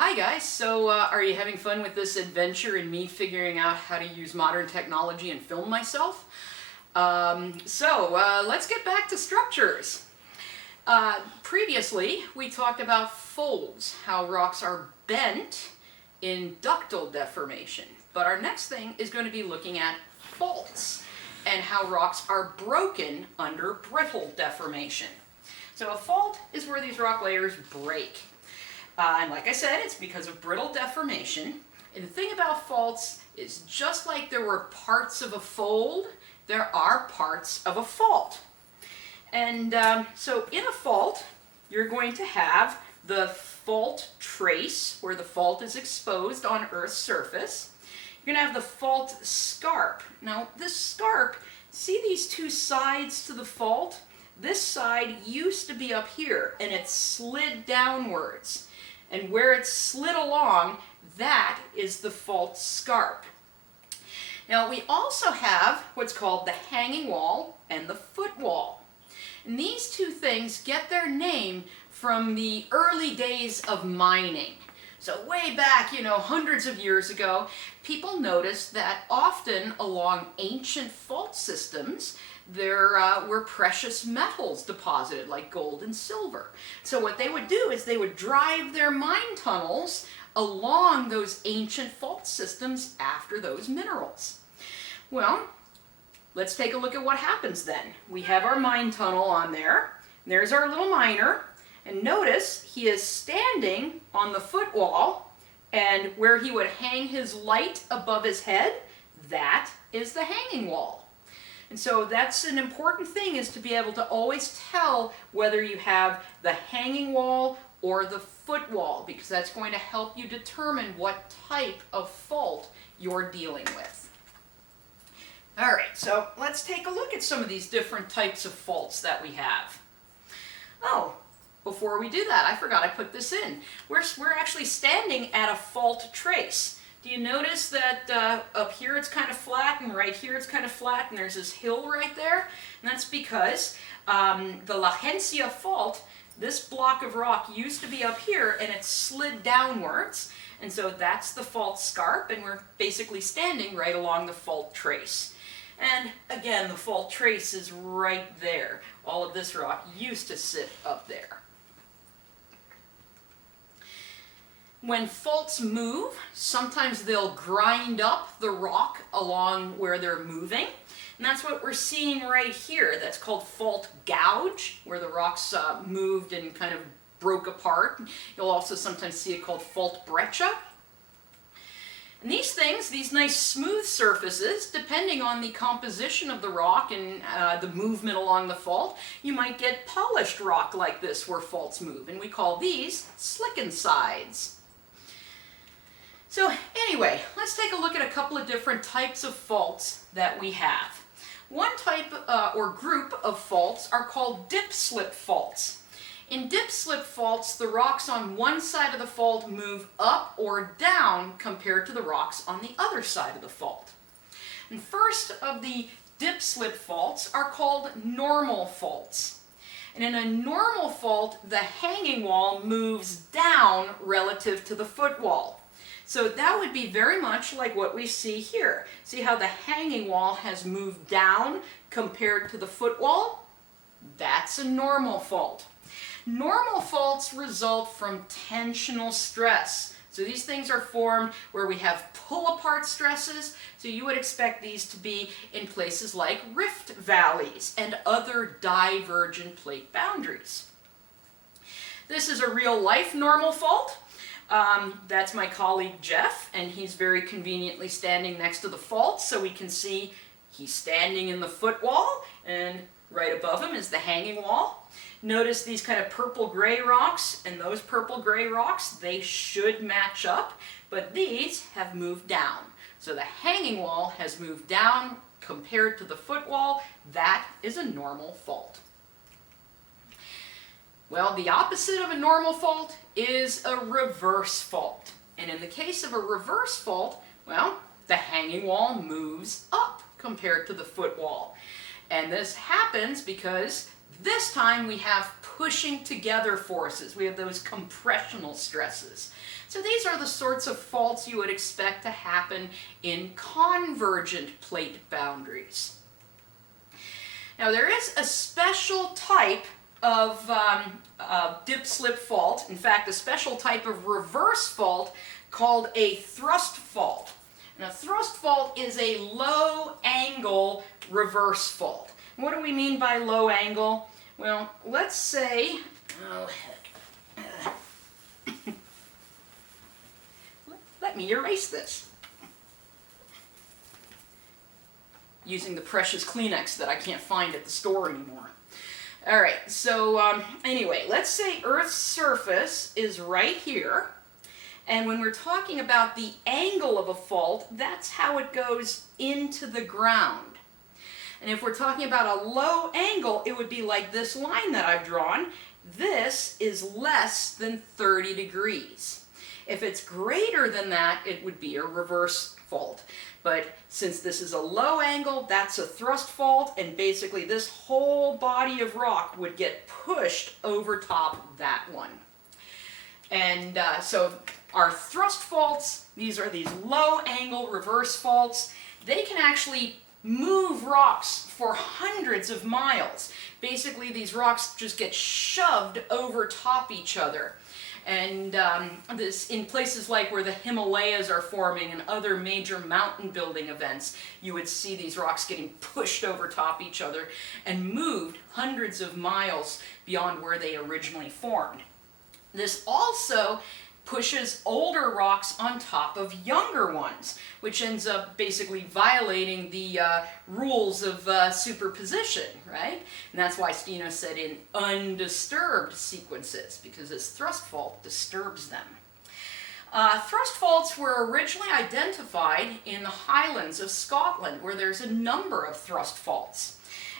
Hi guys, so are you having fun with this adventure and me figuring out how to use modern technology and film myself? Let's get back to structures. Previously, we talked about folds, how rocks are bent in ductile deformation. But our next thing is going to be looking at faults and how rocks are broken under brittle deformation. So a fault is where these rock layers break. And like I said, it's because of brittle deformation. And the thing about faults is just like there were parts of a fold, there are parts of a fault. And so in a fault, you're going to have the fault trace, where the fault is exposed on Earth's surface. You're going to have the fault scarp. Now, this scarp, see these two sides to the fault? This side used to be up here, and it slid downwards. And where it's slid along, that is the fault scarp. Now, we also have what's called the hanging wall and the foot wall. And these two things get their name from the early days of mining. So way back, hundreds of years ago, people noticed that often along ancient fault systems, there were precious metals deposited, like gold and silver. So what they would do is they would drive their mine tunnels along those ancient fault systems after those minerals. Well, let's take a look at what happens then. We have our mine tunnel on there. There's our little miner. And notice he is standing on the foot wall, and where he would hang his light above his head, that is the hanging wall. And so that's an important thing, is to be able to always tell whether you have the hanging wall or the foot wall, because that's going to help you determine what type of fault you're dealing with. All right, so let's take a look at some of these different types of faults that we have. Oh, before we do that, I forgot I put this in. We're actually standing at a fault trace. Do you notice that up here it's kind of flat, and right here it's kind of flat, and there's this hill right there? And that's because the La Hencia fault, this block of rock used to be up here, and it slid downwards. And so that's the fault scarp, and we're basically standing right along the fault trace. And again, the fault trace is right there. All of this rock used to sit up there. When faults move, sometimes they'll grind up the rock along where they're moving. And that's what we're seeing right here. That's called fault gouge, where the rocks moved and kind of broke apart. You'll also sometimes see it called fault breccia. And these things, these nice smooth surfaces, depending on the composition of the rock and the movement along the fault, you might get polished rock like this where faults move. And we call these slicken sides. So anyway, let's take a look at a couple of different types of faults that we have. One type or group of faults are called dip-slip faults. In dip-slip faults, the rocks on one side of the fault move up or down compared to the rocks on the other side of the fault. And first of the dip-slip faults are called normal faults. And in a normal fault, the hanging wall moves down relative to the foot wall. So that would be very much like what we see here. See how the hanging wall has moved down compared to the foot wall? That's a normal fault. Normal faults result from tensional stress. So these things are formed where we have pull-apart stresses. So you would expect these to be in places like rift valleys and other divergent plate boundaries. This is a real-life normal fault. That's my colleague Jeff, and he's very conveniently standing next to the fault, so we can see he's standing in the foot wall, and right above him is the hanging wall. Notice these kind of purple-gray rocks, and those purple-gray rocks, they should match up, but these have moved down. So the hanging wall has moved down compared to the foot wall. That is a normal fault. Well, the opposite of a normal fault is a reverse fault. And in the case of a reverse fault, well, the hanging wall moves up compared to the foot wall. And this happens because This time we have pushing together forces. We have those compressional stresses. So these are the sorts of faults you would expect to happen in convergent plate boundaries. Now there is a special type of dip-slip fault, in fact a special type of reverse fault called a thrust fault. And a thrust fault is a low angle reverse fault. And what do we mean by low angle? Well, let's say, oh heck, let me erase this using the precious Kleenex that I can't find at the store anymore. All right, so anyway, let's say Earth's surface is right here, and when we're talking about the angle of a fault, that's how it goes into the ground. And if we're talking about a low angle, it would be like this line that I've drawn. This is less than 30 degrees. If it's greater than that, it would be a reverse fault. But since this is a low angle, that's a thrust fault, and basically this whole body of rock would get pushed over top that one. And so our thrust faults, these are these low angle reverse faults. They can actually move rocks for hundreds of miles. Basically these rocks just get shoved over top each other. And this in places like where the Himalayas are forming and other major mountain building events, you would see these rocks getting pushed over top each other and moved hundreds of miles beyond where they originally formed. This also pushes older rocks on top of younger ones, which ends up basically violating the rules of superposition, right? And that's why Steno said in undisturbed sequences, because this thrust fault disturbs them. Thrust faults were originally identified in the highlands of Scotland, where there's a number of thrust faults.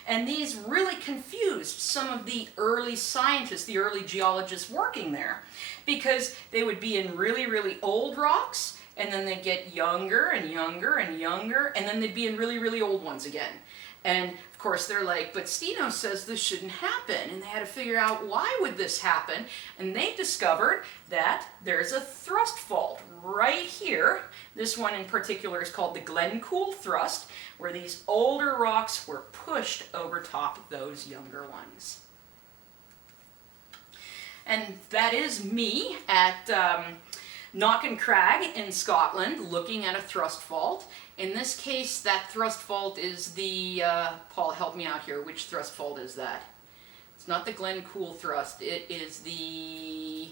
And these really confused some of the early scientists, the early geologists working there, because they would be in really, really old rocks, and then they'd get younger and younger and younger, and then they'd be in really, really old ones again. And of course they're like, but Steno says this shouldn't happen, and they had to figure out why would this happen, and they discovered that there's a thrust fault right here. This one in particular is called the Glencool thrust, where these older rocks were pushed over top of those younger ones. And that is me at Knock-and-Crag in Scotland looking at a thrust fault. In this case, that thrust fault is the, Paul, help me out here, which thrust fault is that? It's not the Glencool thrust, it is the...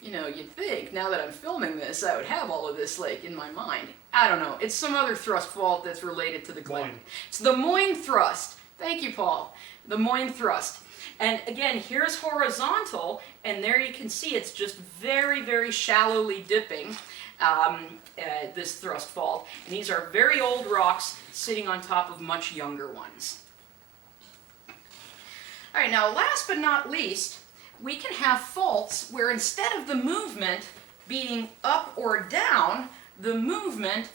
You know, you'd think, now that I'm filming this, I would have all of this, like, in my mind. I don't know. It's some other thrust fault that's related to the Glen. It's the Moyne thrust. Thank you, Paul. The Moyne thrust. And again, here's horizontal, and there you can see it's just very, very shallowly dipping, this thrust fault. And these are very old rocks sitting on top of much younger ones. All right, now last but not least, we can have faults where instead of the movement being up or down, the movement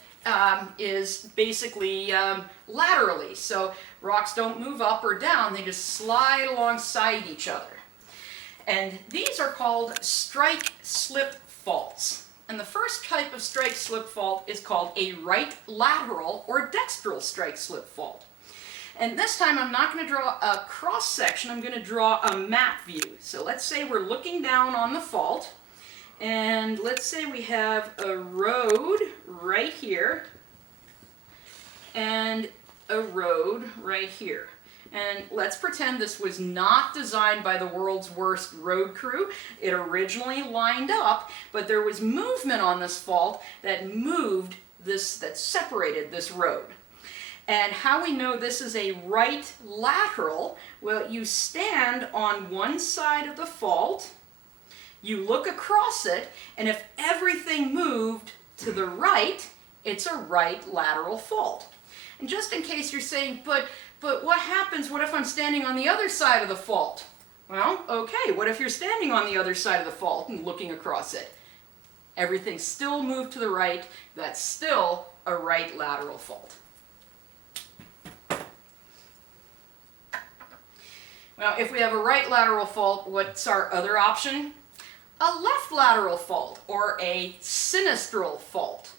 is basically laterally. So rocks don't move up or down, they just slide alongside each other. And these are called strike-slip faults. And the first type of strike-slip fault is called a right lateral or dextral strike-slip fault. And this time I'm not going to draw a cross-section, I'm going to draw a map view. So let's say we're looking down on the fault, and let's say we have a road right here, and a road right here. And let's pretend this was not designed by the world's worst road crew. It originally lined up, but there was movement on this fault that moved this, that separated this road. And how we know this is a right lateral, well, you stand on one side of the fault, you look across it, and if everything moved to the right, it's a right lateral fault. And just in case you're saying, but what happens, what if I'm standing on the other side of the fault? Well, okay, what if you're standing on the other side of the fault and looking across it? Everything still moved to the right, that's still a right lateral fault. Well, if we have a right lateral fault, what's our other option? A left lateral fault, or a sinistral fault.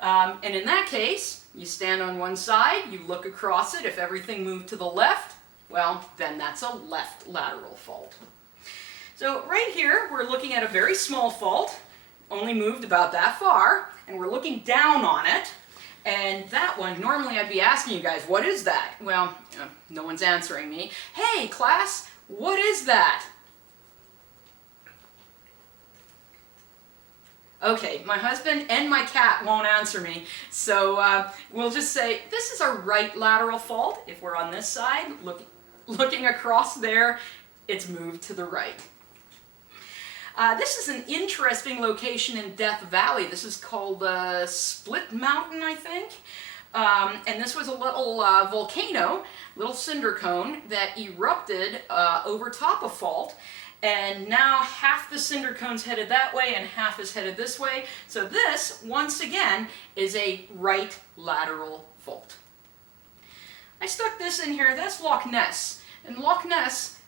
And in that case, you stand on one side, you look across it. If everything moved to the left, well, then that's a left lateral fault. So right here, we're looking at a very small fault, only moved about that far, and we're looking down on it. And that one, normally I'd be asking you guys, what is that? Well, no one's answering me. Hey, class, what is that? Okay, my husband and my cat won't answer me, so we'll just say this is a right lateral fault. If we're on this side, looking across there, it's moved to the right. This is an interesting location in Death Valley. This is called Split Mountain, I think. And this was a little volcano, little cinder cone that erupted over top a fault. And now half the cinder cone's headed that way and half is headed this way. So this, once again, is a right lateral fault. I stuck this in here. That's Loch Ness. And Loch Ness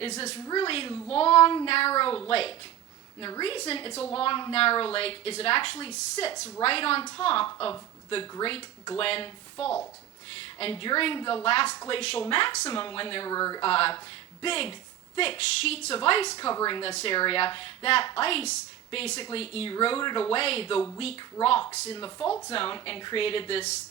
is this really long, narrow lake. And the reason it's a long, narrow lake is it actually sits right on top of the Great Glen Fault. And during the last glacial maximum, when there were big, thick sheets of ice covering this area, that ice basically eroded away the weak rocks in the fault zone and created this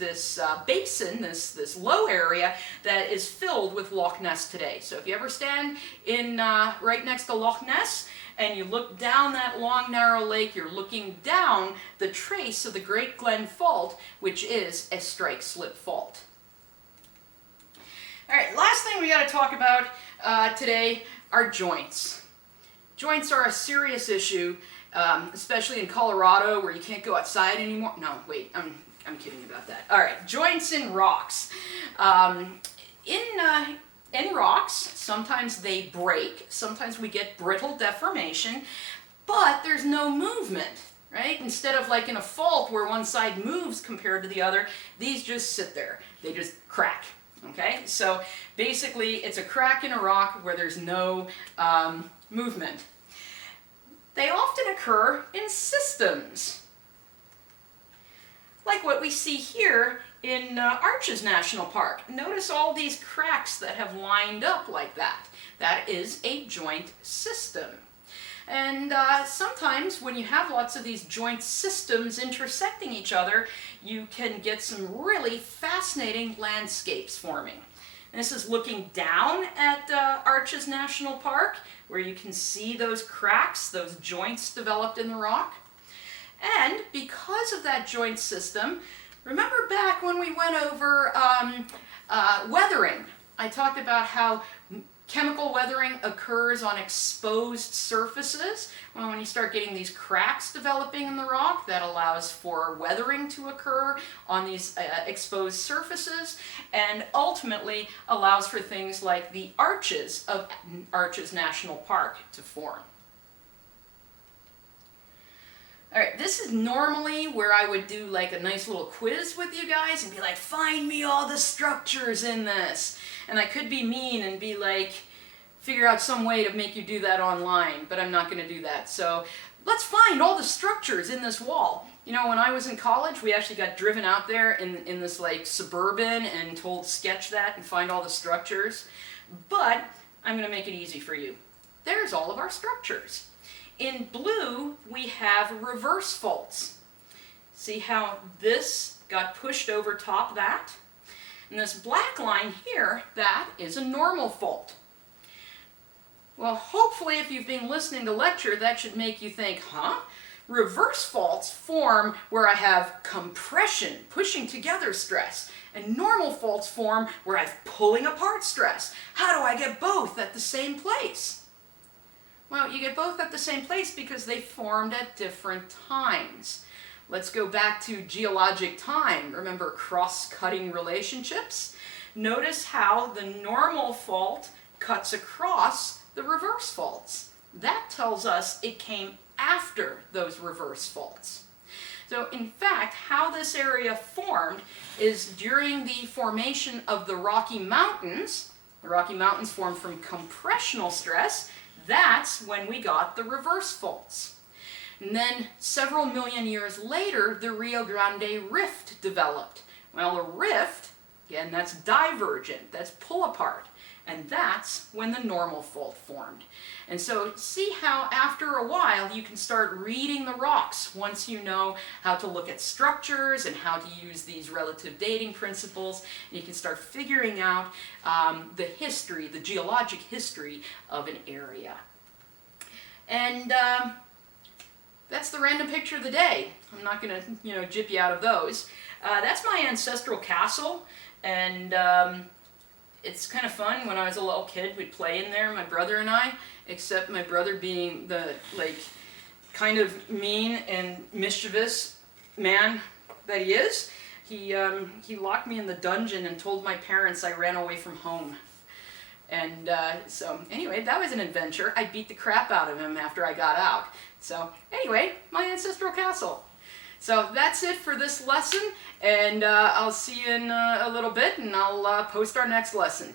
basin, this low area that is filled with Loch Ness today. So if you ever stand in right next to Loch Ness and you look down that long narrow lake, you're looking down the trace of the Great Glen Fault, which is a Strikeslip fault. All right, last thing we got to talk about today are joints. Joints are a serious issue, especially in Colorado where you can't go outside anymore. No, wait, I'm kidding about that. All right, joints in rocks. In rocks, sometimes they break, sometimes we get brittle deformation, but there's no movement, right? Instead of like in a fault where one side moves compared to the other, these just sit there. They just crack. Okay, so basically it's a crack in a rock where there's no movement. They often occur in systems, like what we see here in Arches National Park. Notice all these cracks that have lined up like that. That is a joint system. And sometimes when you have lots of these joint systems intersecting each other, you can get some really fascinating landscapes forming. And this is looking down at Arches National Park, where you can see those cracks, those joints developed in the rock. And because of that joint system, remember back when we went over weathering, I talked about how chemical weathering occurs on exposed surfaces. Well, when you start getting these cracks developing in the rock, that allows for weathering to occur on these exposed surfaces, and ultimately allows for things like the arches of Arches National Park to form. All right, this is normally where I would do like a nice little quiz with you guys and be like, find me all the structures in this. And I could be mean and be like, figure out some way to make you do that online, but I'm not going to do that. So let's find all the structures in this wall. You know, when I was in college, we actually got driven out there in this like Suburban and told sketch that and find all the structures. But I'm going to make it easy for you. There's all of our structures. In blue, we have reverse faults. See how this got pushed over top that? And this black line here, that is a normal fault. Well, hopefully if you've been listening to lecture, that should make you think, huh? Reverse faults form where I have compression, pushing together stress, and normal faults form where I have pulling apart stress. How do I get both at the same place? Well, you get both at the same place because they formed at different times. Let's go back to geologic time. Remember cross-cutting relationships? Notice how the normal fault cuts across the reverse faults. That tells us it came after those reverse faults. So in fact, how this area formed is during the formation of the Rocky Mountains, The Rocky Mountains formed from compressional stress. That's when we got the reverse faults. And then several million years later, the Rio Grande Rift developed. Well, a rift, again, that's divergent, that's pull apart. And that's when the normal fault formed. And so see how after a while you can start reading the rocks once you know how to look at structures and how to use these relative dating principles. And you can start figuring out the history, the geologic history of an area. And that's the random picture of the day. I'm not going to, jip you out of those. That's my ancestral castle, and it's kind of fun. When I was a little kid, we'd play in there, my brother and I, except my brother being the, kind of mean and mischievous man that he is. He locked me in the dungeon and told my parents I ran away from home. And so anyway, that was an adventure. I beat the crap out of him after I got out. So anyway, my ancestral castle. So that's it for this lesson, and I'll see you in a little bit, and I'll post our next lesson.